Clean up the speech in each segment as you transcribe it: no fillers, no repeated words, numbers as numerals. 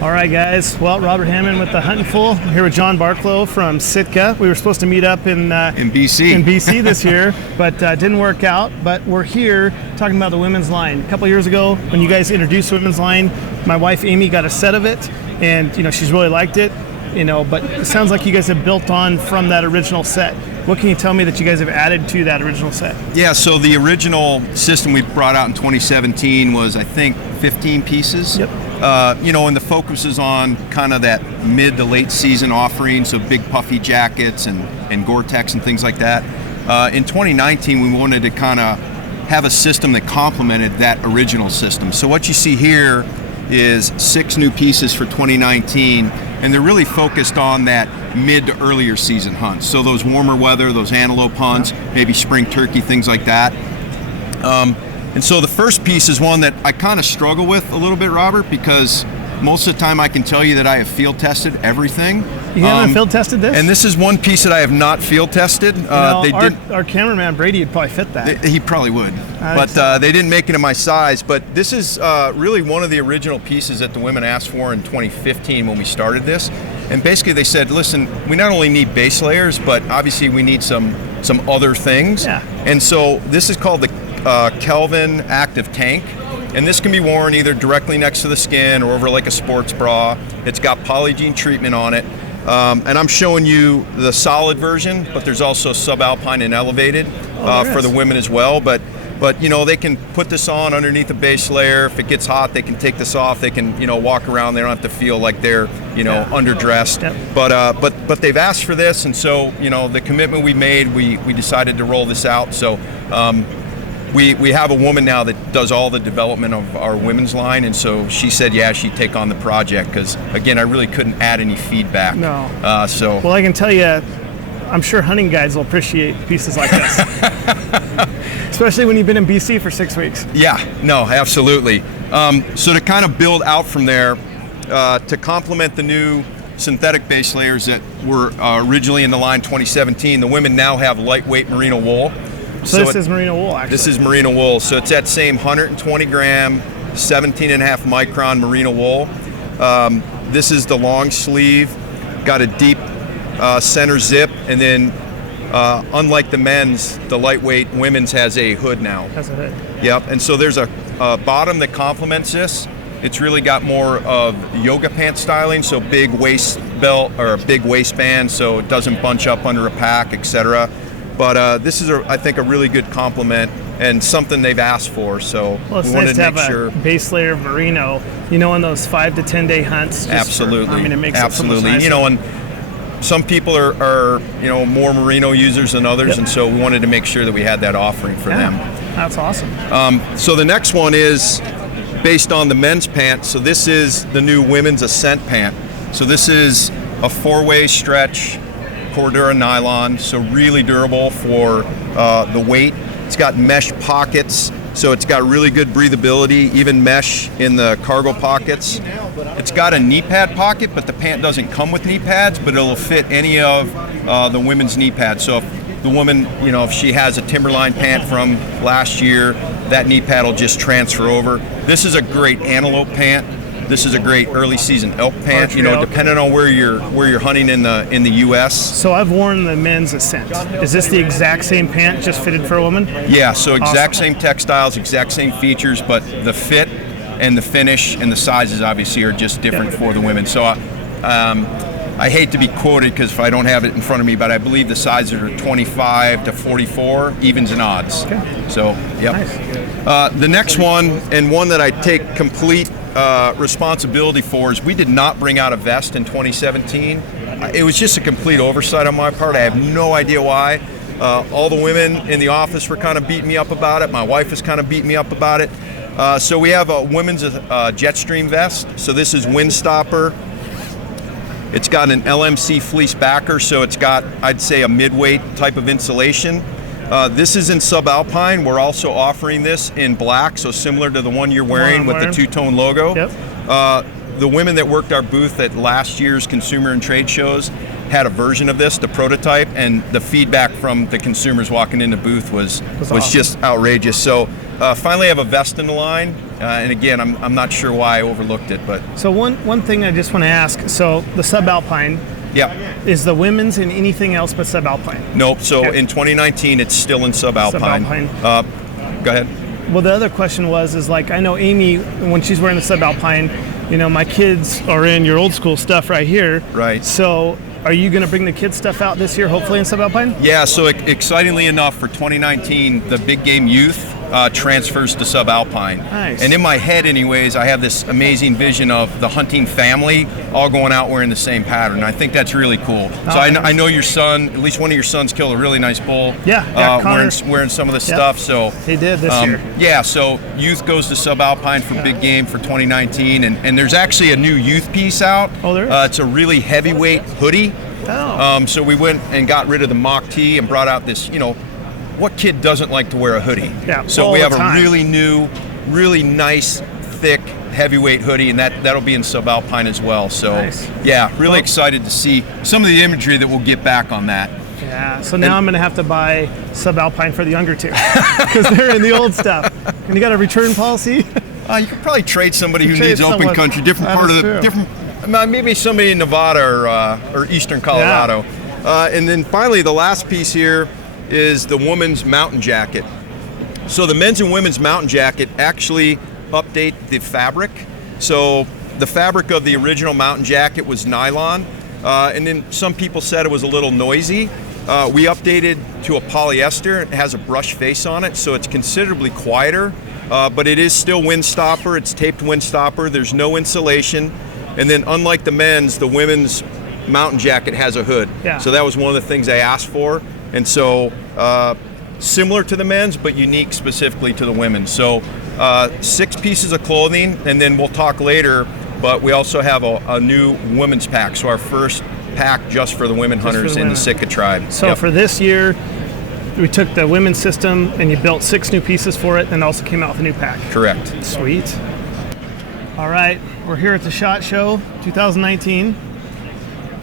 All right, guys. Well, Robert Hanneman with the Huntin Fool. I'm here with John Barklow from Sitka. We were supposed to meet up in BC this year, but didn't work out. But we're here talking about the women's line. A couple years ago, when you guys introduced the women's line, my wife Amy got a set of it, and she's really liked it. But it sounds like you guys have built on from that original set. What can you tell me that you guys have added to that original set? Yeah, so the original system we brought out in 2017 was, I think, 15 pieces. Yep. And the focus is on kind of that mid to late season offering, so big puffy jackets and Gore-Tex and things like that. In 2019, we wanted to kind of have a system that complemented that original system. So what you see here is 6 new pieces for 2019, and they're really focused on that mid to earlier season hunts. So those warmer weather, those antelope hunts, maybe spring turkey, things like that. And so the first piece is one that I kind of struggle with a little bit, Robert, because most of the time I can tell you that I have field tested everything. You haven't field tested this? And this is one piece that I have not field tested. Our cameraman Brady would probably fit that. He probably would, but they didn't make it in my size. But this is really one of the original pieces that the women asked for in 2015 when we started this. And basically they said, listen, we not only need base layers, but obviously we need some other things. Yeah. And so this is called the Kelvin Active Tank, and this can be worn either directly next to the skin or over like a sports bra. It's got polygene treatment on it, and I'm showing you the solid version, but there's also subalpine and elevated for the women as well. But they can put this on underneath a base layer. If it gets hot, they can take this off. They can walk around. They don't have to feel like they're underdressed. Yep. But they've asked for this, and so the commitment we made, we decided to roll this out. So. We have a woman now that does all the development of our women's line, and so she said, yeah, she'd take on the project because, again, I really couldn't add any feedback. No. Well, I can tell you, I'm sure hunting guides will appreciate pieces like this, especially when you've been in BC for 6 weeks. Yeah, no, absolutely. So to kind of build out from there, to complement the new synthetic base layers that were originally in the line 2017, the women now have lightweight merino wool. So this is merino wool, actually. This is merino wool. So it's that same 120 gram, 17.5 micron merino wool. This is the long sleeve, got a deep center zip, and then unlike the men's, the lightweight women's has a hood now. Has a hood. Yep, and so there's a bottom that complements this. It's really got more of yoga pant styling, so big waist belt or a big waistband, so it doesn't bunch up under a pack, etc. But this is, I think, a really good compliment and something they've asked for. So it's nice to have a base layer of merino, in those 5 to 10 day hunts. Absolutely. It makes absolutely. It so much nicer. And some people are more merino users than others, and so we wanted to make sure that we had that offering for them. That's awesome. So the next one is based on the men's pant. So this is the new women's Ascent pant. So this is a 4-way stretch. Cordura nylon, so really durable for the weight. It's got mesh pockets, so it's got really good breathability, even mesh in the cargo pockets. It's got a knee pad pocket, but the pant doesn't come with knee pads, but it'll fit any of the women's knee pads. So if the woman, if she has a Timberline pant from last year, that knee pad will just transfer over. This is a great antelope pant. This is a great early season elk pant, depending on where you're hunting in the U.S. So I've worn the men's Ascent. Is this the exact same pant, just fitted for a woman? Yeah, so exact same textiles, exact same features, but the fit and the finish and the sizes obviously are just different for the women. So I hate to be quoted because if I don't have it in front of me, but I believe the sizes are 25 to 44, evens and odds. Okay. So, yep. Nice. The next one, and one that I take complete responsibility for, is we did not bring out a vest in 2017. It was just a complete oversight on my part. I have no idea why. All the women in the office were kind of beating me up about it. My wife was kind of beating me up about it. So we have a women's Jetstream vest. So this is Windstopper. It's got an LMC fleece backer, so it's got, I'd say, a mid-weight type of insulation. This is in subalpine. We're also offering this in black, so similar to the one you're wearing with the two-tone logo. Yep. The women that worked our booth at last year's consumer and trade shows had a version of this, the prototype, and the feedback from the consumers walking in the booth was awesome. Just outrageous. So finally have a vest in the line, and again, I'm not sure why I overlooked it, but so one thing I just want to ask. So the 𝗙𝗶𝗆, yeah, is the women's in anything else but 𝗙𝗶𝗆? Nope. So Okay. in 2019, it's still in 𝗙𝗶𝗆. Go ahead. Well, the other question is like, I know Amy, when she's wearing the 𝗙𝗶𝗆, you know, my kids are in your old school stuff right here. Right. So are you going to bring the kids stuff out this year, hopefully in 𝗙𝗶𝗆? Yeah, so excitingly enough, for 2019, the big game youth transfers to 𝗙𝗶𝗆. Nice. And in my head, anyways, I have this amazing vision of the hunting family all going out wearing the same pattern. I think that's really cool. So I know your son, at least one of your sons, killed a really nice bull. Yeah, wearing some of the stuff. So he did this year. Yeah, so youth goes to 𝗙𝗶𝗆 for big game for 2019, and there's actually a new youth piece out. Oh, there is? It's a really heavyweight hoodie. Oh. So we went and got rid of the mock tee and brought out this, what kid doesn't like to wear a hoodie? Yeah, so all we have the a time. really new, really nice, thick, heavyweight hoodie, and that'll be in 𝗙𝗶𝗆 as well. So Nice. yeah, really excited to see some of the imagery that we'll get back on that. Yeah, so now I'm going to have to buy 𝗙𝗶𝗆 for the younger two because they're in the old stuff. And you got a return policy? You could probably trade somebody who Trade needs open someone. country, different That part is of the true. different. Maybe somebody in Nevada or eastern Colorado. And then finally, the last piece here is the woman's mountain jacket. So the men's and women's mountain jacket actually update the fabric. So the fabric of the original mountain jacket was nylon, and then some people said it was a little noisy. We updated to a polyester. It has a brush face on it, so it's considerably quieter, but it is still wind stopper. It's taped wind stopper. There's no insulation. And then unlike the men's, the women's mountain jacket has a hood. Yeah. So that was one of the things I asked for. And so similar to the men's, but unique specifically to the women. So 6 pieces of clothing, and then we'll talk later, but we also have a new women's pack. So our first pack just for the women hunters in the Sitka tribe. So for this year, we took the women's system and you built 6 new pieces for it and also came out with a new pack. Correct. Sweet. All right, we're here at the SHOT Show 2019.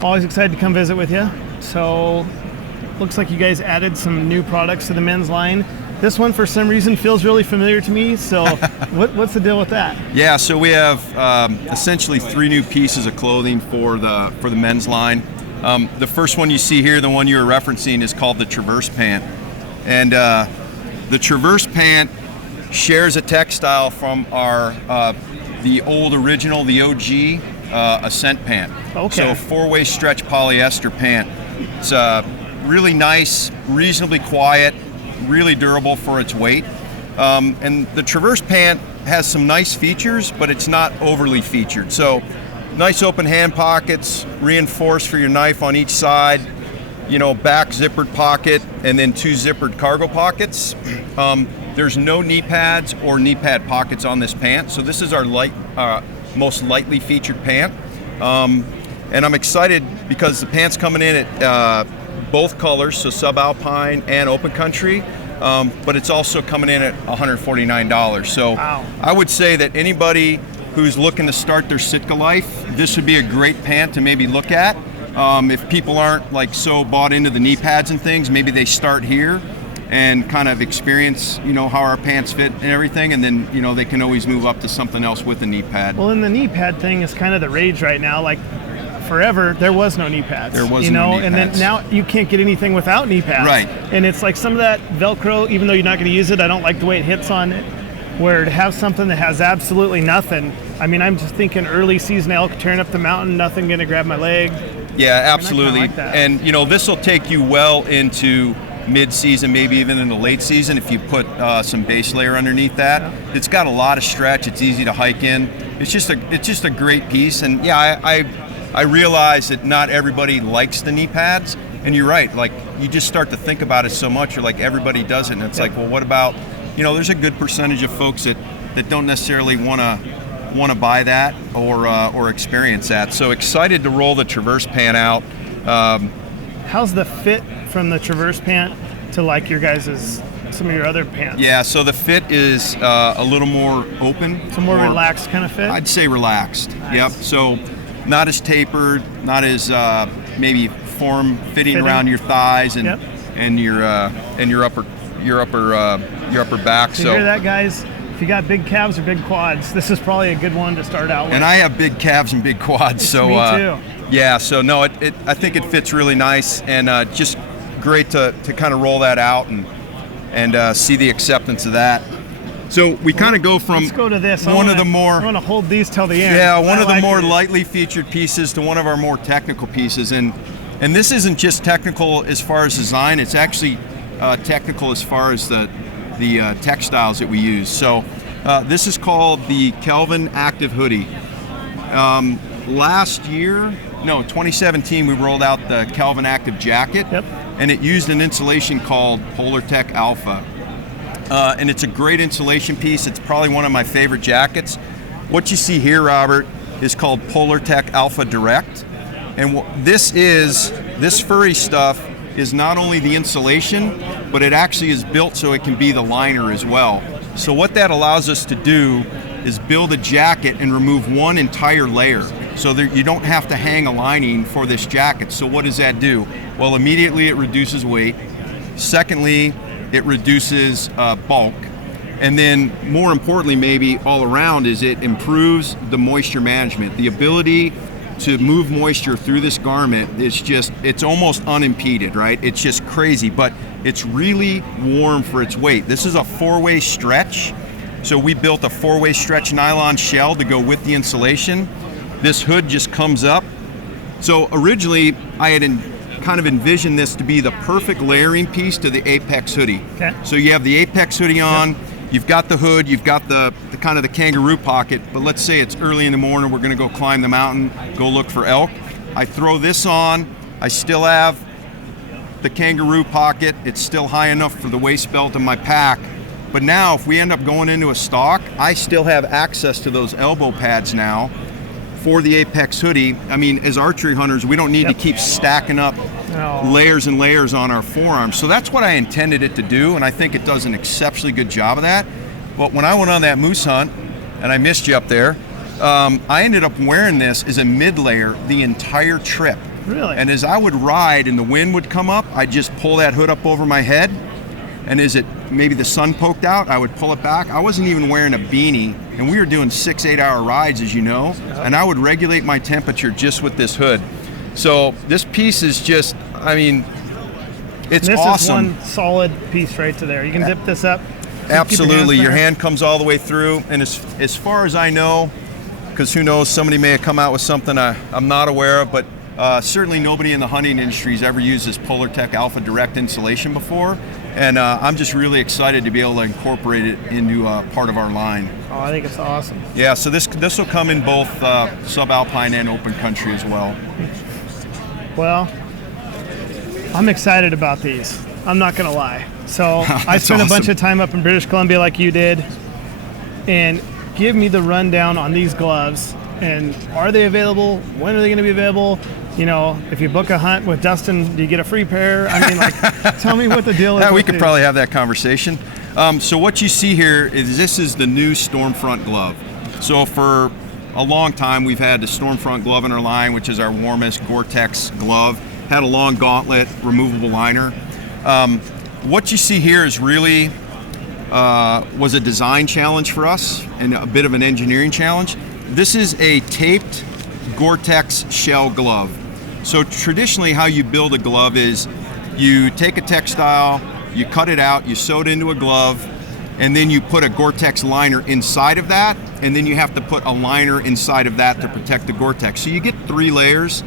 Always excited to come visit with you. So looks like you guys added some new products to the men's line. This one, for some reason, feels really familiar to me. So what's the deal with that? Yeah, so we have essentially 3 new pieces of clothing for the men's line. The first one you see here, the one you were referencing, is called the Traverse Pant. And the Traverse Pant shares a textile from our the old original, the OG Ascent Pant. Okay. So 4-way stretch polyester pant. It's really nice, reasonably quiet, really durable for its weight. And the Traverse Pant has some nice features, but it's not overly featured. So nice open hand pockets, reinforced for your knife on each side, back zippered pocket, and then 2 zippered cargo pockets. There's no knee pads or knee pad pockets on this pant, so this is our most lightly featured pant. And I'm excited because the pant's coming in at both colors, so subalpine and open country, but it's also coming in at $149. So wow. I would say that anybody who's looking to start their Sitka life, this would be a great pant to maybe look at. If people aren't like so bought into the knee pads and things, maybe they start here and kind of experience, how our pants fit and everything, and then, they can always move up to something else with a knee pad. Well, and the knee pad thing is kind of the rage right now. Like forever, there was no knee pads. There was no knee and pads. Then now you can't get anything without knee pads. Right. And it's like some of that Velcro, even though you're not going to use it, I don't like the way it hits on it. Where to have something that has absolutely nothing. I mean, I'm just thinking early season elk tearing up the mountain, nothing going to grab my leg. Yeah, absolutely. like that. And this will take you well into mid-season, maybe even in the late season if you put some base layer underneath that. Yeah. It's got a lot of stretch. It's easy to hike in. It's just a great piece. And yeah, I realize that not everybody likes the knee pads. And you're right. Like you just start to think about it so much. You're like, everybody does it, and it's like, well, what about? There's a good percentage of folks that don't necessarily want to buy that or experience that. So excited to roll the Traverse Pant out. How's the fit from the Traverse Pant to like your guys's, some of your other pants? Yeah, so the fit is a little more open. It's a more relaxed kind of fit? I'd say relaxed. Nice. Yep. So not as tapered, not as maybe form fitting around your thighs and your your upper back. So you hear that, guys? If you got big calves or big quads, this is probably a good one to start out with. And I have big calves and big quads, so me too. Yeah. So no, I think it fits really nice, and just great to kind of roll that out and see the acceptance of that. So we kind of go from let's go to this. one of the more. I want to hold these till the end. Yeah, one of the more lightly featured pieces to one of our more technical pieces, and this isn't just technical as far as design. It's actually technical as far as the textiles that we use. So this is called the Kelvin Active Hoodie. Last year, no, 2017, we rolled out the Kelvin Active Jacket, and it used an insulation called Polartec Alpha. And it's a great insulation piece. It's probably one of my favorite jackets. What you see here, Robert, is called Polartec Alpha Direct. And this furry stuff is not only the insulation, but it actually is built so it can be the liner as well. So what that allows us to do is build a jacket and remove one entire layer. So that you don't have to hang a lining for this jacket. So what does that do? Well, immediately it reduces weight. Secondly, it reduces bulk. And then more importantly, maybe all around, is it improves the moisture management. The ability to move moisture through this garment is it's almost unimpeded, right? It's just crazy, but it's really warm for its weight. This is a 4-way stretch. So we built a 4-way stretch nylon shell to go with the insulation. This hood just comes up. So originally I had kind of envisioned this to be the perfect layering piece to the 𝗡xe hoodie. Okay. So you have the 𝗡xe hoodie on, you've got the hood, you've got the kind of the kangaroo pocket, but let's say it's early in the morning, we're gonna go climb the mountain, go look for elk. I throw this on, I still have the kangaroo pocket, it's still high enough for the waist belt in my pack, but now if we end up going into a stalk, I still have access to those elbow pads now for the 𝗡xe hoodie. I mean, as archery hunters, we don't need to keep stacking up layers and layers on our forearms. So that's what I intended it to do, and I think it does an exceptionally good job of that. But when I went on that moose hunt, and I missed you up there, I ended up wearing this as a mid-layer the entire trip. Really? And as I would ride and the wind would come up, I'd just pull that hood up over my head, and as maybe the sun poked out, I would pull it back. I wasn't even wearing a beanie, and we were doing 6-8 hour rides, as you know, and I would regulate my temperature just with this hood. So this piece is just, I mean, it's awesome. This is one solid piece right to there. You can dip this up. Absolutely, your hand comes all the way through, and as far as I know, because who knows, somebody may have come out with something I'm not aware of, but certainly nobody in the hunting industry has ever used this Polartec Alpha Direct insulation before. And I'm just really excited to be able to incorporate it into part of our line. Oh, I think it's awesome. Yeah, so this will come in both subalpine and open country as well. Well, I'm excited about these. I'm not going to lie. So I spent a bunch of time up in British Columbia like you did. And give me the rundown on these gloves. And are they available? When are they going to be available? You know, if you book a hunt with Dustin, do you get a free pair? I mean, like, tell me what the deal is. Yeah, we could probably have that conversation. So what you see here is this is the new Stormfront glove. So for a long time, we've had the Stormfront glove in our line, which is our warmest Gore-Tex glove. Had a long gauntlet, removable liner. What you see here is really was a design challenge for us and a bit of an engineering challenge. This is a taped Gore-Tex shell glove. So traditionally how you build a glove is you take a textile, you cut it out, you sew it into a glove, and then you put a Gore-Tex liner inside of that, and then you have to put a liner inside of that to protect the Gore-Tex. So you get 3 layers.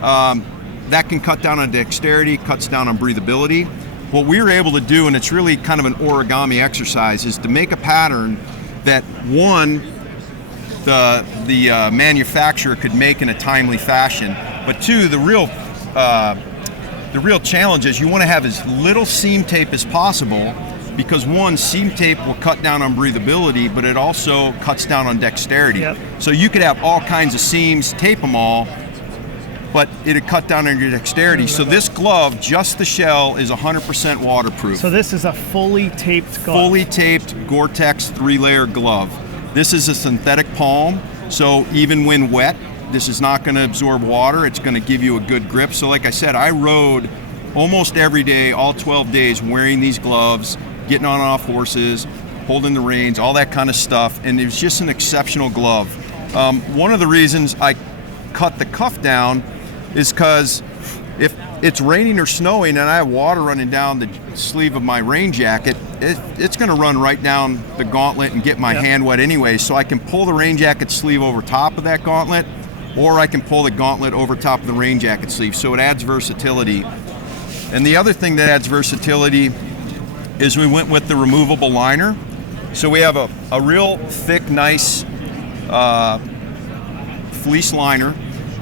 That can cut down on dexterity, cuts down on breathability. What we were able to do, and it's really kind of an origami exercise, is to make a pattern that the manufacturer could make in a timely fashion, but 2, the real challenge is you want to have as little seam tape as possible, because 1, seam tape will cut down on breathability, but it also cuts down on dexterity. Yep. So you could have all kinds of seams, tape them all, but it'd cut down on your dexterity. So this glove, just the shell, is 100% waterproof. So this is a fully taped glove. Fully taped Gore-Tex 3-layer glove. This is a synthetic palm, so even when wet, this is not going to absorb water. It's going to give you a good grip. So like I said, I rode almost every day, all 12 days, wearing these gloves, getting on and off horses, holding the reins, all that kind of stuff, and it was just an exceptional glove. One of the reasons I cut the cuff down is because if it's raining or snowing and I have water running down the sleeve of my rain jacket, it's going to run right down the gauntlet and get my hand wet anyway. So I can pull the rain jacket sleeve over top of that gauntlet, or I can pull the gauntlet over top of the rain jacket sleeve. So it adds versatility. And the other thing that adds versatility is we went with the removable liner. So we have a real thick, nice fleece liner.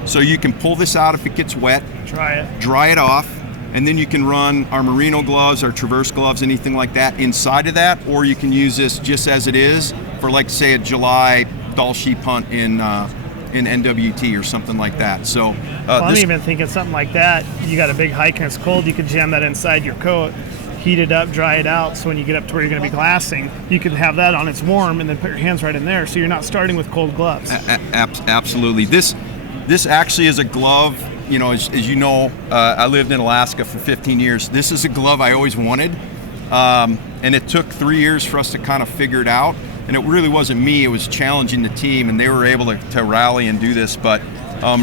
So you can pull this out if it gets wet, dry it off, and then you can run our merino gloves, our traverse gloves, anything like that inside of that, or you can use this just as it is for, like, say, a July 𝗙cie hunt in NWT or something like that. So I'm even thinking something like that. You got a big hike and it's cold, you could jam that inside your coat, heat it up, dry it out, so when you get up to where you're going to be glassing, you can have that on, it's warm, and then put your hands right in there, so you're not starting with cold gloves. Absolutely. This actually is a glove, you know, as you know, I lived in Alaska for 15 years. This is a glove I always wanted, and it took 3 years for us to kind of figure it out, and it really wasn't me, it was challenging the team, and they were able to rally and do this, but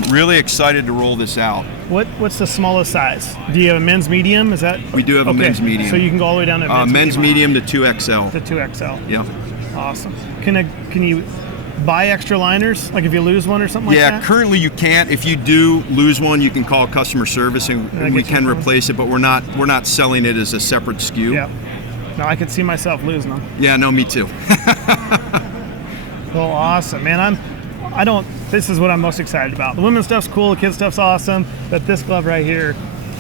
really excited to roll this out. What's the smallest size? Do you have a men's medium? Is that? We do have a men's medium. So you can go all the way down to men's medium to 2XL. To 2XL. Yeah. Awesome. Can you buy extra liners, like if you lose one or something like that? Yeah, currently you can't. If you do lose one, you can call customer service and we can replace it, but we're not selling it as a separate SKU. Yeah. No, I could see myself losing them. Yeah, no, me too. Well, awesome, man. This is what I'm most excited about. The women's stuff's cool, the kids stuff's awesome, but this glove right here,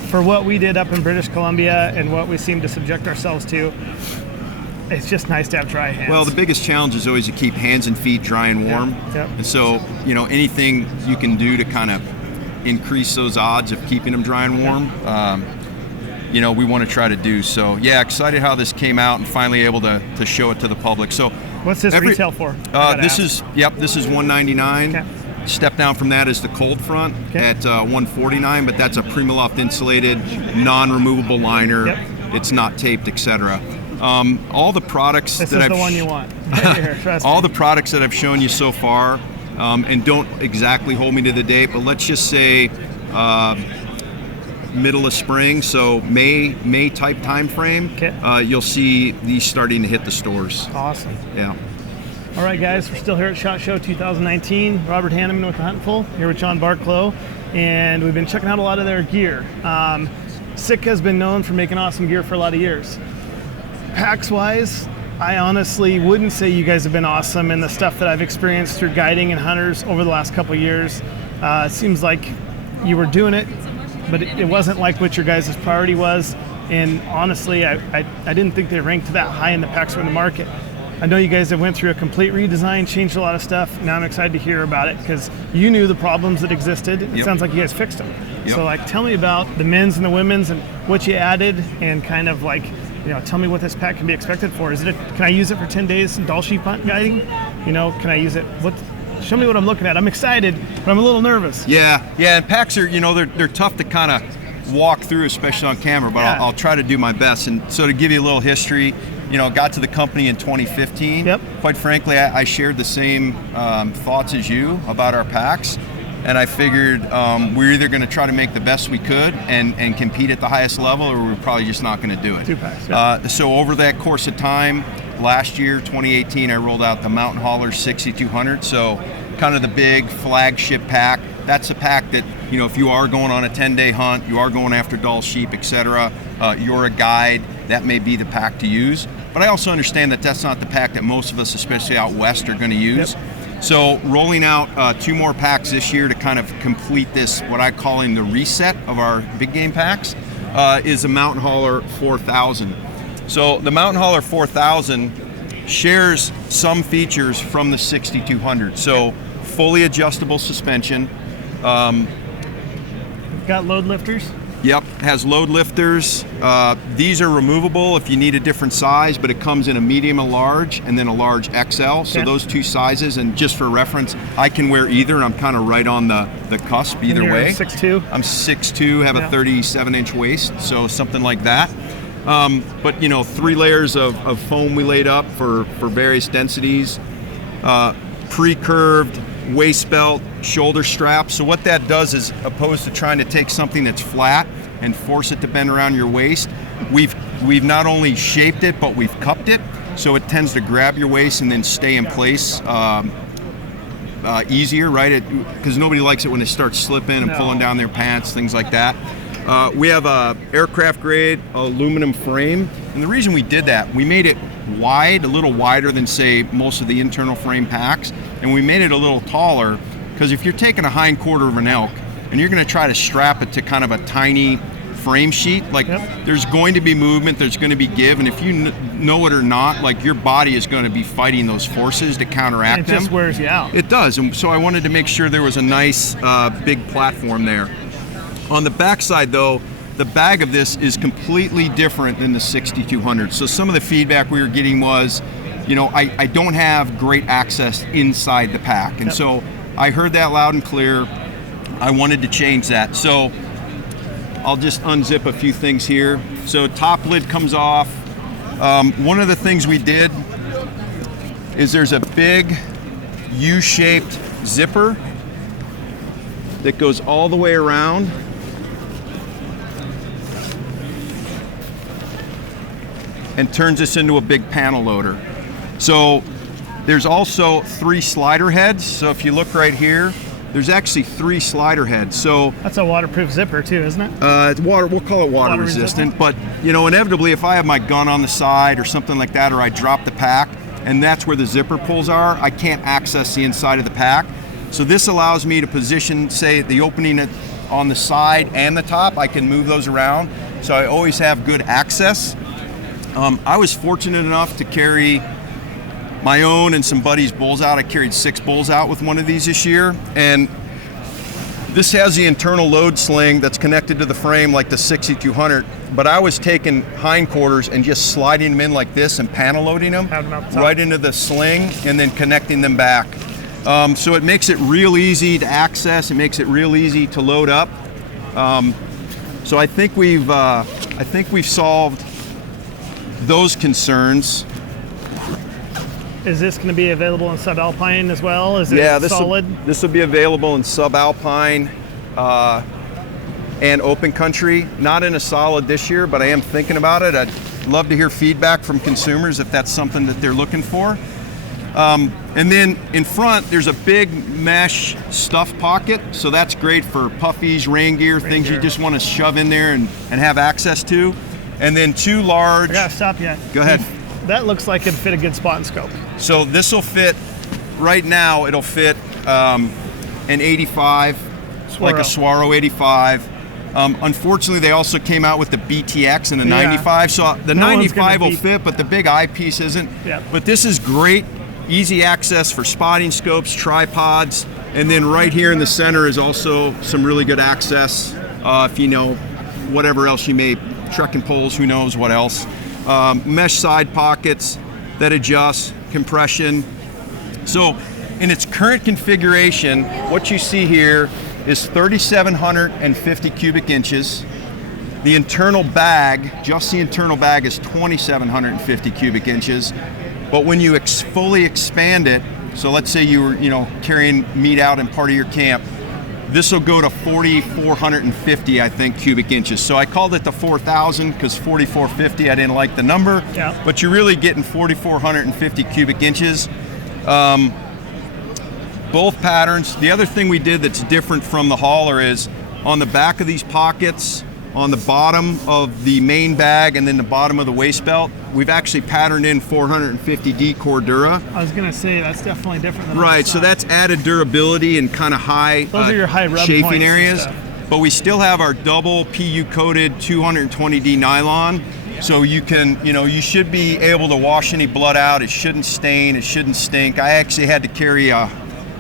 for what we did up in British Columbia and what we seem to subject ourselves to, it's just nice to have dry hands. Well, the biggest challenge is always to keep hands and feet dry and warm. Yep. And so, you know, anything you can do to kind of increase those odds of keeping them dry and warm, you know, we want to try to do. So, yeah, excited how this came out and finally able to show it to the public. So, what's this retail for? This is $199. Okay. Step down from that is the cold front at $149, but that's a Primaloft insulated, non-removable liner. Yep. It's not taped, etc. All the products this is the one you want. Here, trust all me. the products that I've shown you so far, and don't exactly hold me to the date, but let's just say middle of spring, so May type time frame. Okay. You'll see these starting to hit the stores. Awesome. Yeah. All right, guys, we're still here at SHOT Show 2019. Robert Hanneman with the Huntin Fool, here with John Barklow, and we've been checking out a lot of their gear. Sitka has been known for making awesome gear for a lot of years. Packs-wise, I honestly wouldn't say you guys have been awesome in the stuff that I've experienced through guiding and hunters over the last couple of years. It seems like you were doing it, but it wasn't like what your guys' priority was. And honestly, I didn't think they ranked that high in the packs for the market. I know you guys have went through a complete redesign, changed a lot of stuff. Now I'm excited to hear about it because you knew the problems that existed. It sounds like you guys fixed them. Yep. So, like, tell me about the men's and the women's and what you added, and kind of like, you know, tell me what this pack can be expected for. Can I use it for 10 days in 𝗙cie hunt guiding? You know, can I use it? Show me what I'm looking at. I'm excited, but I'm a little nervous. Yeah, and packs are, you know, they're tough to kind of walk through, especially on camera, but I'll try to do my best. And so to give you a little history, you know, got to the company in 2015. Yep. Quite frankly, I shared the same thoughts as you about our packs, and I figured we're either going to try to make the best we could and compete at the highest level, or we're probably just not going to do it. 2 packs. Yep. So over that course of time, last year, 2018, I rolled out the Mountain Hauler 𝗙cie𝗱𝗆. So kind of the big flagship pack. That's a pack that, you know, if you are going on a 10-day hunt, you are going after Dall sheep, etc., you're a guide, that may be the pack to use. But I also understand that that's not the pack that most of us, especially out west, are going to use. Yep. So rolling out 2 more packs this year to kind of complete this, what I'm calling the reset of our big game packs, is a Mountain Hauler 4000. So the Mountain Hauler 4000 shares some features from the 𝗙cie𝗱𝗆. So fully adjustable suspension. Got load lifters? Yep, has load lifters. These are removable if you need a different size, but it comes in a medium, a large, and then a large XL. So those two sizes, and just for reference, I can wear either, and I'm kind of right on the cusp either way. 6'2"? I'm 6'2", have a 37-inch waist, so something like that. But you know, 3 layers of foam we laid up for various densities. Pre-curved waist belt, shoulder strap. So what that does is, opposed to trying to take something that's flat and force it to bend around your waist, we've not only shaped it, but we've cupped it, so it tends to grab your waist and then stay in place easier, right? Because nobody likes it when they start slipping and pulling down their pants, things like that. We have a aircraft grade aluminum frame, and the reason we did that, we made it wide, a little wider than say most of the internal frame packs, and we made it a little taller because if you're taking a hind quarter of an elk and you're going to try to strap it to kind of a tiny frame sheet, like there's going to be movement, there's going to be give, and if you know it or not, like your body is going to be fighting those forces to counteract them. It just wears you out. It does, and so I wanted to make sure there was a nice big platform there. On the backside though, the bag of this is completely different than the 6200. So some of the feedback we were getting was, you know, I don't have great access inside the pack. And so I heard that loud and clear. I wanted to change that. So I'll just unzip a few things here. So top lid comes off. One of the things we did is there's a big U-shaped zipper that goes all the way around. And turns this into a big panel loader. So there's also 3 slider heads. So if you look right here, there's actually 3 slider heads. So that's a waterproof zipper too, isn't it? It's water. We'll call it water resistant. But you know, inevitably, if I have my gun on the side or something like that, or I drop the pack, and that's where the zipper pulls are, I can't access the inside of the pack. So this allows me to position, say, the opening on the side and the top. I can move those around, so I always have good access. I was fortunate enough to carry my own and some buddies' bulls out. I carried 6 bulls out with one of these this year, and this has the internal load sling that's connected to the frame like the 6200, but I was taking hindquarters and just sliding them in like this and panel loading them right into the sling and then connecting them back. So it makes it real easy to access, it makes it real easy to load up. So I think we've solved those concerns. Is this going to be available in subalpine as well? Is it solid? This will be available in subalpine and open country. Not in a solid this year, but I am thinking about it. I'd love to hear feedback from consumers if that's something that they're looking for. And then in front, there's a big mesh stuff pocket, so that's great for puffies, rain gear, things you just want to shove in there and have access to. And then 2 large... I gotta stop you. Go ahead. That looks like it'd fit a good spot and scope. So this will fit, right now it'll fit an 85, like a Swaro 85. Unfortunately, they also came out with the BTX and the 95. So the 95 will fit, but the big eyepiece isn't. Yeah. But this is great, easy access for spotting scopes, tripods, and then right here in the center is also some really good access if you know whatever else you may, trekking poles, who knows what else. Mesh side pockets that adjust, compression. So in its current configuration, what you see here is 3,750 cubic inches. The internal bag, just the internal bag, is 2,750 cubic inches. But when you fully expand it, so let's say you were carrying meat out in part of your camp, this will go to 4,450, I think, cubic inches. So I called it the 4,000 because 4,450, I didn't like the number. Yeah. But you're really getting 4,450 cubic inches. Both patterns. The other thing we did that's different from the hauler is on the back of these pockets, on the bottom of the main bag and then the bottom of the waist belt, we've actually patterned in 450D Cordura. I was going to say that's definitely different than right, so that's added durability and kind of high, those are your high rub chafing areas. But we still have our double PU coated 220D nylon. So you can, you should be able to wash any blood out. It shouldn't stain, it shouldn't stink. I actually had to carry a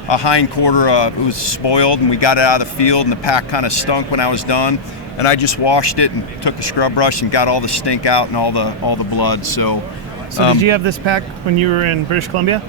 hind quarter, it was spoiled, and we got it out of the field and the pack kind of stunk when I was done. and I just washed it and took the scrub brush and got all the stink out and all the blood. So did you have this pack when you were in British Columbia?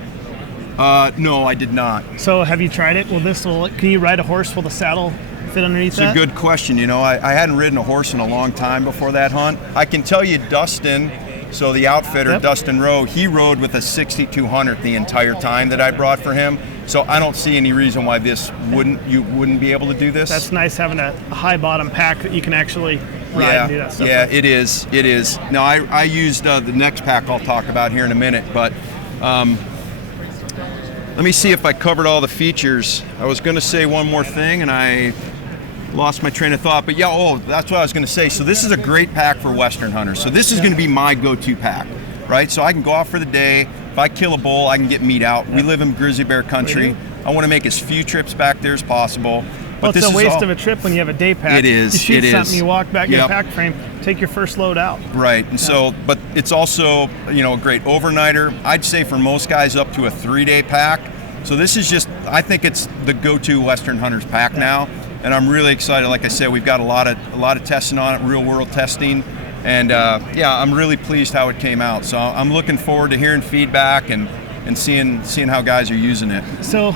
No, I did not. So have you tried it? Can you ride a horse? Will the saddle fit underneath that? It's a good question. I hadn't ridden a horse in a long time before that hunt. I can tell you Dustin, so the outfitter, Dustin Rowe, he rode with a 6200 the entire time that I brought for him. So I don't see any reason why you wouldn't be able to do this. That's nice having a high bottom pack that you can actually ride and do that stuff. Yeah, it is. Now I used the next pack I'll talk about here in a minute, but let me see if I covered all the features. I was going to say one more thing and I lost my train of thought, but that's what I was going to say. So this is a great pack for Western hunters. So this is going to be my go-to pack, right? So I can go out for the day. If I kill a bull, I can get meat out. We live in grizzly bear country. I want to make as few trips back there as possible. Well, it's a waste of a trip when you have a day pack. It is. You shoot something, you walk back, get a pack frame, take your first load out. Right, and so, but it's also, a great overnighter. I'd say for most guys up to a 3-day pack. So this is just, I think it's the go-to Western hunters pack now, and I'm really excited. Like I said, we've got a lot of testing on it, real-world testing, and I'm really pleased how it came out. So I'm looking forward to hearing feedback and seeing how guys are using it. So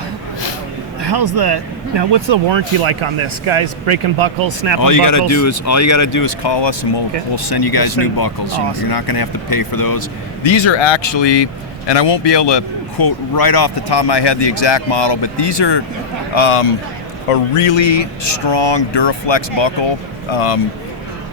what's the warranty like on this? Guys breaking buckles, snapping buckles? All you gotta do is call us and we'll send you guys new buckles. Awesome. You're not gonna have to pay for those. These are actually, and I won't be able to quote right off the top of my head the exact model, but these are a really strong Duraflex buckle.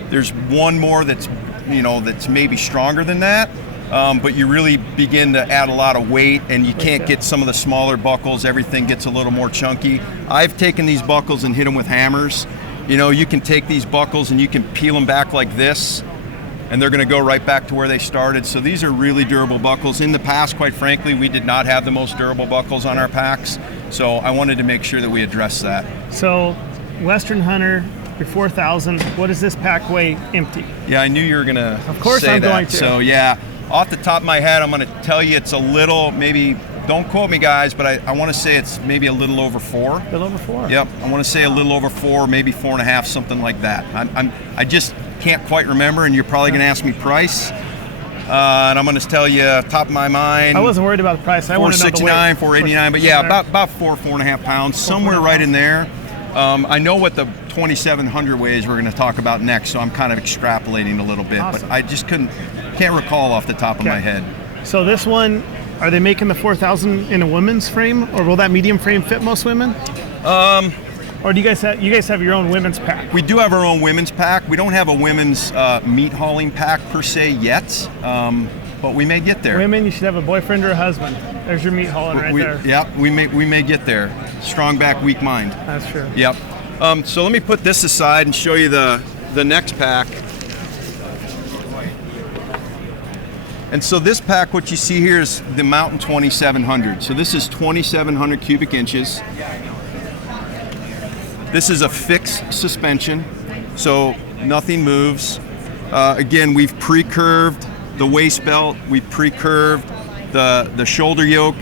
There's one more that's maybe stronger than that, but you really begin to add a lot of weight and you can't get some of the smaller buckles. Everything gets a little more chunky. I've taken these buckles and hit them with hammers. You can take these buckles and you can peel them back like this and they're going to go right back to where they started. So these are really durable buckles. In the past, quite frankly, we did not have the most durable buckles on our packs. So I wanted to make sure that we addressed that. So Western Hunter, your 4,000, what does this pack weigh empty? Yeah, I knew you were going to say that. Of course I'm going to. So yeah, off the top of my head, I'm going to tell you it's a little, maybe, don't quote me guys, but I want to say it's maybe a little over 4. A little over 4? Yep, I want to say a little over 4, maybe 4.5, something like that. I just can't quite remember, and you're probably going to ask me price. And I'm going to tell you top of my mind. I wasn't worried about the price. I wanted to know the weight. 469, 489, but yeah, about 4.5 pounds, somewhere right in there. I know what the 2,700 weighs we're going to talk about next, so I'm kind of extrapolating a little bit, but I just can't recall off the top of my head. So this one, are they making the 4,000 in a women's frame, or will that medium frame fit most women? Or do you guys have your own women's pack? We do have our own women's pack. We don't have a women's meat hauling pack per se yet, but we may get there. Women, you should have a boyfriend or a husband. There's your meat hauling there. Yeah, we may get there. Strong back, weak mind. That's true. Yep. So let me put this aside and show you the next pack. And so this pack, what you see here is the Mountain 2700. So this is 2,700 cubic inches. This is a fixed suspension, so nothing moves. Again, we've pre-curved the waist belt, we've pre-curved the shoulder yoke.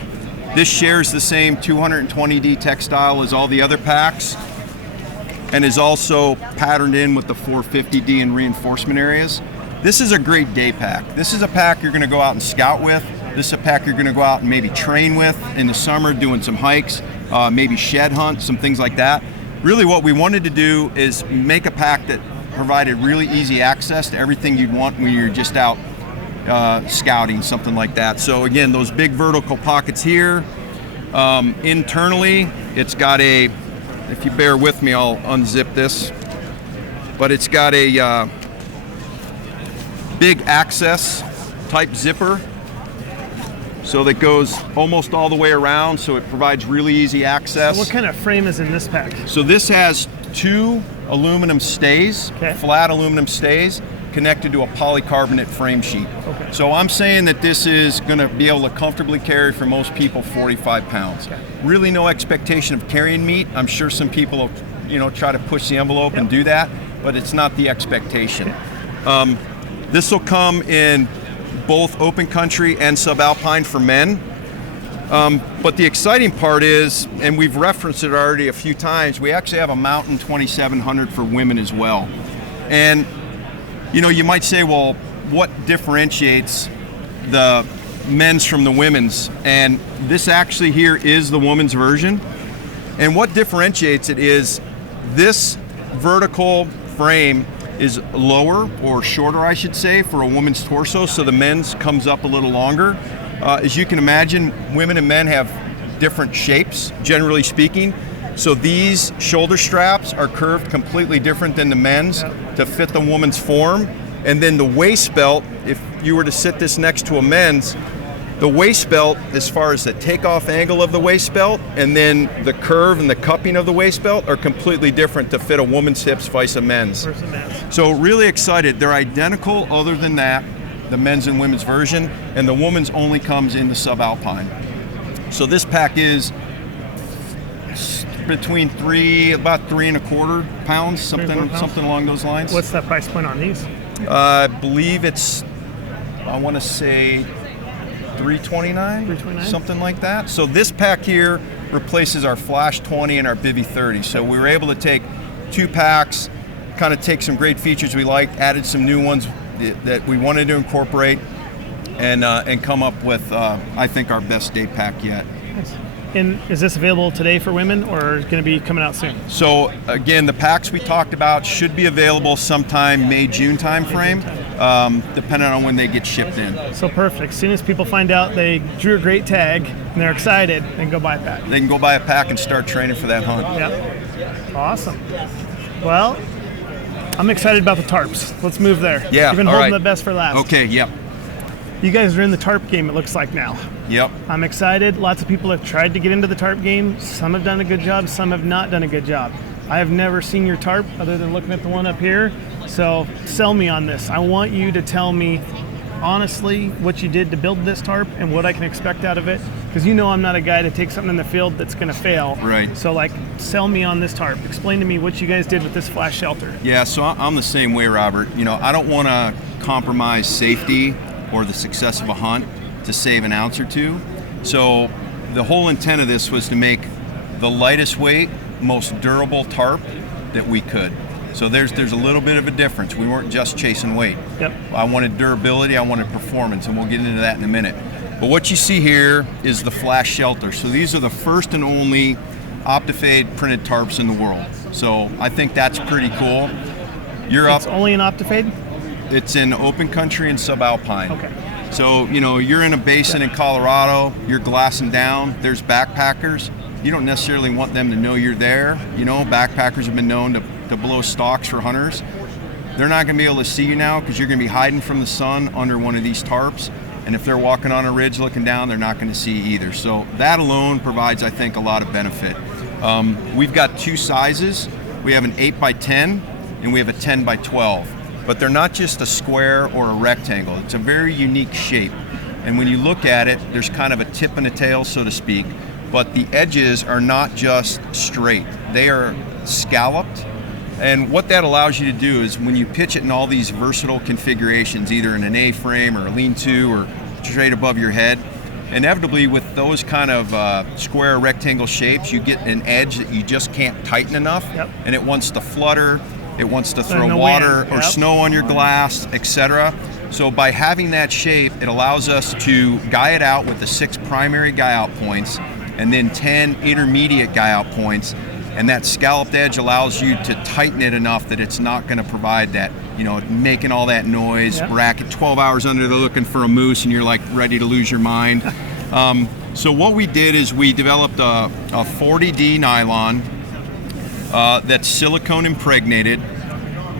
This shares the same 220D textile as all the other packs and is also patterned in with the 450D in reinforcement areas. This is a great day pack. This is a pack you're going to go out and scout with. This is a pack you're going to go out and maybe train with in the summer, doing some hikes, maybe shed hunt, some things like that. Really what we wanted to do is make a pack that provided really easy access to everything you'd want when you're just out scouting, something like that. So again, those big vertical pockets here. Internally, it's got if you bear with me, I'll unzip this, but it's got a big access type zipper. So that goes almost all the way around, so it provides really easy access. So what kind of frame is in this pack? So this has 2 aluminum stays, flat aluminum stays, connected to a polycarbonate frame sheet. Okay. So I'm saying that this is going to be able to comfortably carry for most people 45 pounds. Okay. Really no expectation of carrying meat. I'm sure some people will, try to push the envelope and do that, but it's not the expectation. This will come in both open country and subalpine for men. But the exciting part is, and we've referenced it already a few times, we actually have a Mountain 2700 for women as well. And you might say, well, what differentiates the men's from the women's? And this actually here is the woman's version. And what differentiates it is this vertical frame is lower, or shorter I should say, for a woman's torso, so the men's comes up a little longer. As you can imagine, women and men have different shapes, generally speaking. So these shoulder straps are curved completely different than the men's to fit the woman's form. And then the waist belt, if you were to sit this next to a men's, the waist belt, as far as the takeoff angle of the waist belt, and then the curve and the cupping of the waist belt are completely different to fit a woman's hips vice a men's. So really excited. They're identical other than that, the men's and women's version, and the woman's only comes in the subalpine. So this pack is between about 3.25 pounds, something along those lines. What's the price point on these? I believe it's, I want to say $329, something like that. So this pack here replaces our Flash 20 and our 𝗶𝘶 30. So we were able to take 2 packs, kind of take some great features we liked, added some new ones that we wanted to incorporate, and come up with, I think, our best day pack yet. Nice. And is this available today for women, or is it going to be coming out soon? So again, the packs we talked about should be available sometime May-June timeframe, depending on when they get shipped in. So perfect. As soon as people find out they drew a great tag and they're excited, they can go buy a pack. They can go buy a pack and start training for that hunt. Yep. Awesome. Well, I'm excited about the tarps. Let's move there. Yeah. You've been holding the best for last. Okay. Yep. You guys are in the tarp game, it looks like now. Yep. I'm excited. Lots of people have tried to get into the tarp game. Some have done a good job, some have not done a good job. I have never seen your tarp other than looking at the one up here. So sell me on this. I want you to tell me honestly what you did to build this tarp and what I can expect out of it. Because I'm not a guy to take something in the field that's going to fail. Right. So sell me on this tarp. Explain to me what you guys did with this flash shelter. Yeah, so I'm the same way, Robert. I don't want to compromise safety or the success of a hunt to save an ounce or two. So the whole intent of this was to make the lightest weight, most durable tarp that we could. So there's a little bit of a difference. We weren't just chasing weight. Yep. I wanted durability, I wanted performance, and we'll get into that in a minute. But what you see here is the flash shelter. So these are the first and only OptiFade printed tarps in the world. So I think that's pretty cool. It's only an OptiFade? It's in open country and subalpine. Okay. So, you're in a basin in Colorado, you're glassing down, there's backpackers. You don't necessarily want them to know you're there. Backpackers have been known to blow stalks for hunters. They're not gonna be able to see you now because you're gonna be hiding from the sun under one of these tarps. And if they're walking on a ridge looking down, they're not gonna see you either. So that alone provides, I think, a lot of benefit. We've got 2 sizes. We have an 8x10 and we have a 10x12. But they're not just a square or a rectangle. It's a very unique shape. And when you look at it, there's kind of a tip and a tail, so to speak, but the edges are not just straight. They are scalloped. And what that allows you to do is when you pitch it in all these versatile configurations, either in an A-frame or a lean-to or straight above your head, inevitably with those kind of square rectangle shapes, you get an edge that you just can't tighten enough. Yep. And it wants to flutter. It wants to throw water or snow on your glass, etc. So by having that shape, it allows us to guy it out with the 6 primary guy out points and then 10 intermediate guy out points. And that scalloped edge allows you to tighten it enough that it's not going to provide that, making all that noise, racket 12 hours under there looking for a moose and you're ready to lose your mind. So what we did is we developed a 40D nylon that's silicone impregnated,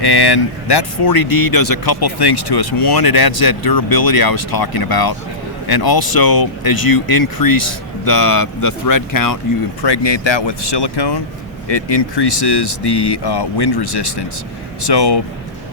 and that 40D does a couple things to us. One, it adds that durability I was talking about, and also as you increase the thread count, you impregnate that with silicone, it increases the wind resistance. So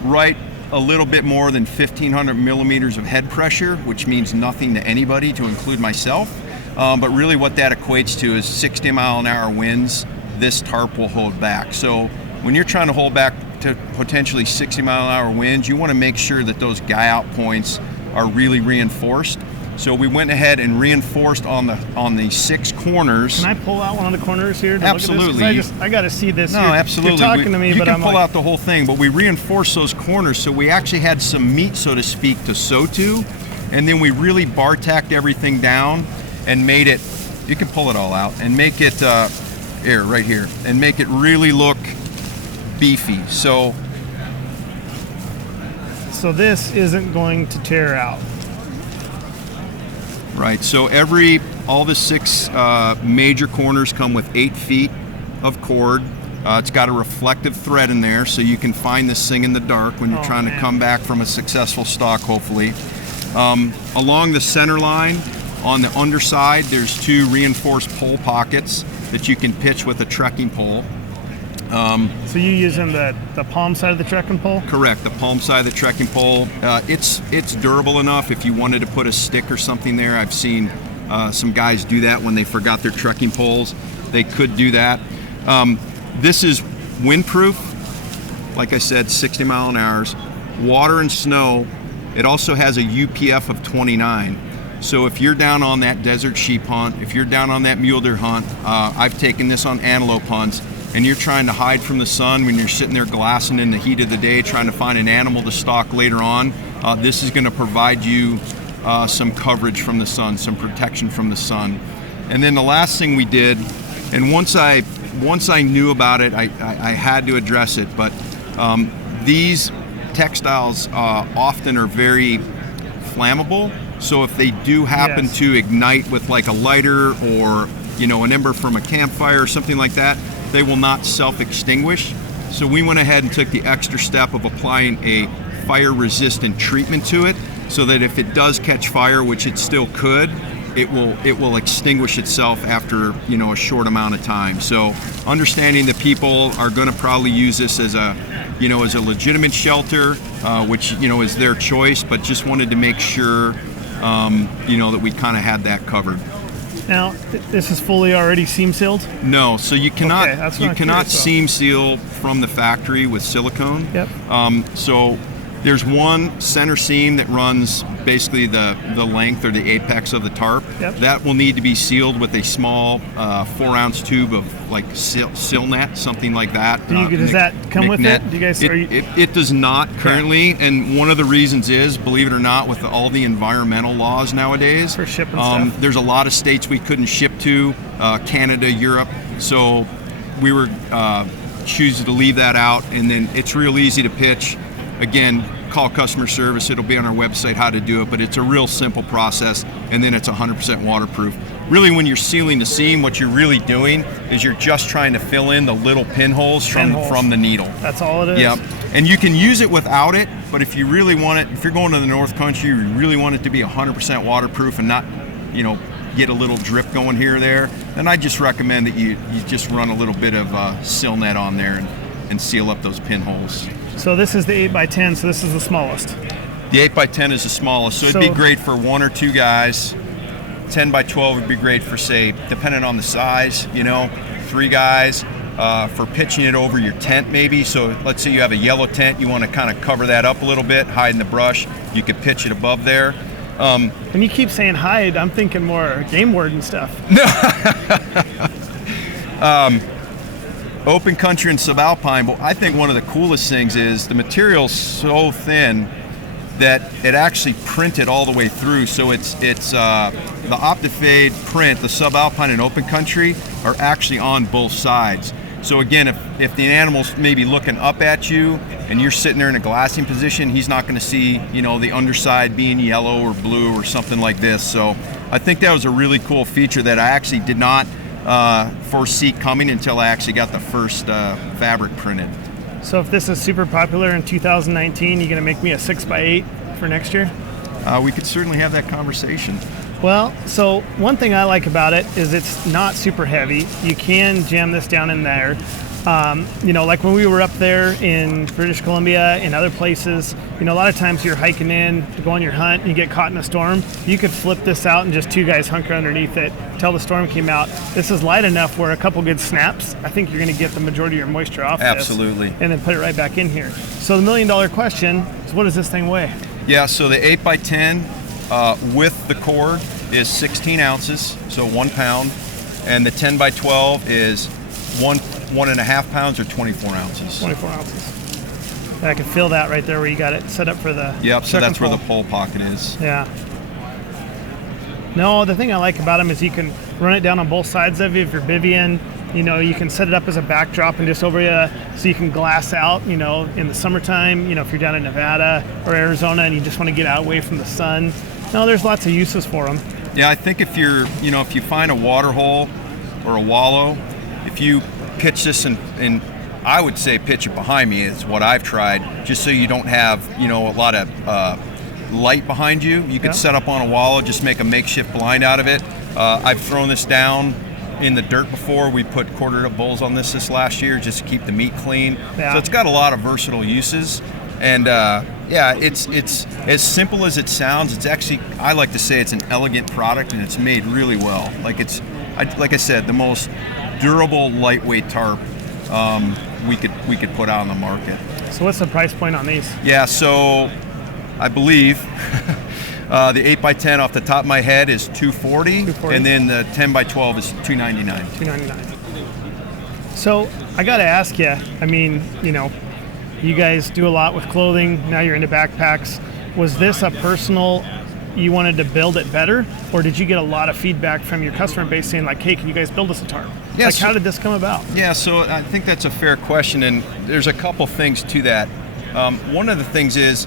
right a little bit more than 1,500 millimeters of head pressure, which means nothing to anybody, to include myself, but really what that equates to is 60-mile-an-hour winds. This tarp will hold back. So when you're trying to hold back to potentially 60-mile-an-hour winds, you want to make sure that those guy out points are really reinforced. So we went ahead and reinforced on the 6 corners. Can I pull out one of the corners here? Absolutely. Look at this? I got to see this. No, absolutely. You're talking to me, you but can I'm pull like, out the whole thing, but we reinforced those corners, so we actually had some meat, so to speak, to sew to, and then we really bar tacked everything down and made it. You can pull it all out and make it here, right here, and make it really look beefy. So this isn't going to tear out. Right, so all the 6 major corners come with 8 feet of cord. It's got a reflective thread in there, so you can find this thing in the dark when you're trying to come back from a successful stalk, hopefully. Along the center line, on the underside, there's 2 reinforced pole pockets that you can pitch with a trekking pole. So you using the palm side of the trekking pole? Correct, the palm side of the trekking pole. It's durable enough if you wanted to put a stick or something there. I've seen some guys do that when they forgot their trekking poles. They could do that. This is windproof, like I said, 60 mile an hour. Water and snow. It also has a UPF of 29. So if you're down on that desert sheep hunt, if you're down on that mule deer hunt, I've taken this on antelope hunts, and you're trying to hide from the sun when you're sitting there glassing in the heat of the day trying to find an animal to stalk later on, this is going to provide you some coverage from the sun, some protection from the sun. And then the last thing we did, and once I knew about it, I had to address it, but these textiles often are very flammable, so if they do happen to ignite with like a lighter or an ember from a campfire or something like that, they will not self-extinguish. So we went ahead and took the extra step of applying a fire-resistant treatment to it, so that if it does catch fire, which it still could, it will extinguish itself after a short amount of time. So understanding that people are going to probably use this as a legitimate shelter, which is their choice, but just wanted to make sure that we kind of had that covered. Now, this is fully already seam sealed? No, so you cannot seam seal from the factory with silicone. Yep. So there's one center seam that runs basically the length or the apex of the tarp. Yep. That will need to be sealed with a small 4-ounce tube of like seal net, something like that. Does that come with it? Do you guys? It does not currently, and one of the reasons is, believe it or not, with all the environmental laws nowadays, for shipping stuff. There's a lot of states we couldn't ship to, Canada, Europe, so we were choosing to leave that out, and then it's real easy to pitch. Again, call customer service. It'll be on our website how to do it, but it's a real simple process, and then it's 100% waterproof. Really, when you're sealing the seam, what you're really doing is you're just trying to fill in the little pinholes from the needle. That's all it is? Yep. And you can use it without it, but if you really want it, if you're going to the North Country, you really want it to be 100% waterproof and not, get a little drip going here or there, then I just recommend that you just run a little bit of seal net on there and seal up those pinholes. So this is the 8x10, so this is the smallest. The 8x10 is the smallest, so it'd be great for 1 or 2 guys. 10x12 would be great for, say, depending on the size, 3 guys, for pitching it over your tent maybe. So let's say you have a yellow tent, you want to kind of cover that up a little bit, hide in the brush, you could pitch it above there. When you keep saying hide, I'm thinking more game warden stuff. No. Open country and subalpine, but I think one of the coolest things is the material's so thin that it actually printed all the way through. So it's the OptiFade print, the subalpine and open country are actually on both sides. So again, if the animal's maybe looking up at you and you're sitting there in a glassing position, he's not going to see the underside being yellow or blue or something like this. So I think that was a really cool feature that I actually did not foresee coming until I actually got the first fabric printed. So if this is super popular in 2019, you gonna make me a 6x8 for next year? We could certainly have that conversation. Well, so one thing I like about it is it's not super heavy. You can jam this down in there. Like when we were up there in British Columbia and other places, a lot of times you're hiking in to go on your hunt and you get caught in a storm. You could flip this out and just 2 guys hunker underneath it until the storm came out. This is light enough where a couple good snaps, I think you're going to get the majority of your moisture off Absolutely. this and then put it right back in here. So the $1 million question is, what does this thing weigh? Yeah, so the 8x10 with the cord is 16 ounces, so 1 pound, and the 10x12 is 1.5 pounds or 24 ounces. 24 ounces. I can feel that right there where you got it set up for the Yep, so that's pole. where the pole pocket is. Yeah. No, the thing I like about them is you can run it down on both sides of you if you're bivvying. You know, you can set it up as a backdrop and just over you, so you can glass out, you know, in the summertime, you know, if you're down in Nevada or Arizona and you just want to get out away from the sun. No, there's lots of uses for them. Yeah, I think if you're, you know, if you find a water hole or a wallow, if you pitch this in I would say pitch it behind me is what I've tried, just so you don't have, you know, a lot of light behind you. You could set up on a wallow, just make a makeshift blind out of it. I've thrown this down in the dirt before. We put quartered up bowls on this last year just to keep the meat clean. Yeah. So it's got a lot of versatile uses. And yeah, it's as simple as it sounds. It's actually, I like to say it's an elegant product, and it's made really well. Like like I said, the most durable, lightweight tarp we could put out on the market. So what's the price point on these? Yeah, so I believe the 8x10 off the top of my head is $240, and then the 10x12 is $299. $299. So I got to ask you, I mean, you know, you guys do a lot with clothing, now you're into backpacks. Was this a personal, you wanted to build it better, or did you get a lot of feedback from your customer base saying like, hey, can you guys build us a tarp? Yeah, like, how did this come about? Yeah, so I think that's a fair question, and there's a couple things to that. One of the things is,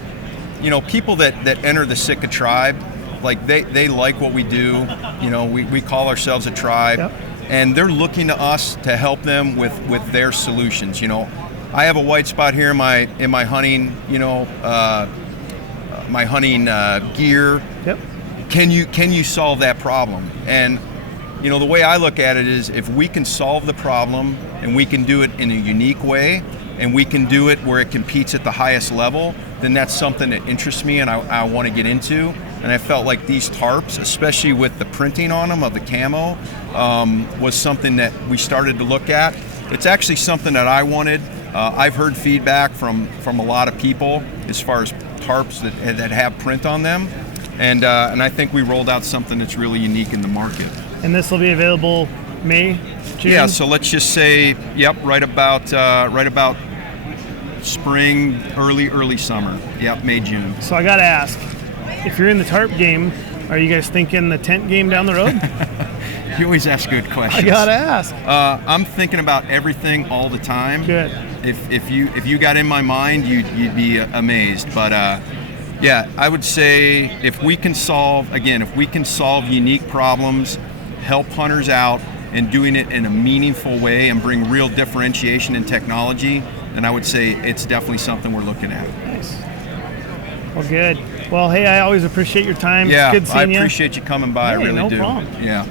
you know, people that enter the Sitka tribe, like they like what we do. You know, we call ourselves a tribe, yep. And they're looking to us to help them with their solutions. You know, I have a white spot here in my hunting, you know, my hunting gear. Yep. Can you solve that problem? And you know, the way I look at it is, if we can solve the problem and we can do it in a unique way, and we can do it where it competes at the highest level, then that's something that interests me and I want to get into. And I felt like these tarps, especially with the printing on them of the camo, was something that we started to look at. It's actually something that I wanted. I've heard feedback from a lot of people as far as tarps that have print on them, and I think we rolled out something that's really unique in the market. And this will be available May, June? Yeah, so let's just say, yep, right about spring, early summer. Yep, May, June. So I got to ask, if you're in the tarp game, are you guys thinking the tent game down the road? You always ask good questions. I got to ask. I'm thinking about everything all the time. Good. If you got in my mind, you'd be amazed. But yeah, I would say if we can solve unique problems, help hunters out, and doing it in a meaningful way and bring real differentiation in technology, then I would say it's definitely something we're looking at. Nice. Well, good. Well, hey, I always appreciate your time. Yeah, it's good seeing I appreciate you coming by. Hey, I really no do. problem. Yeah.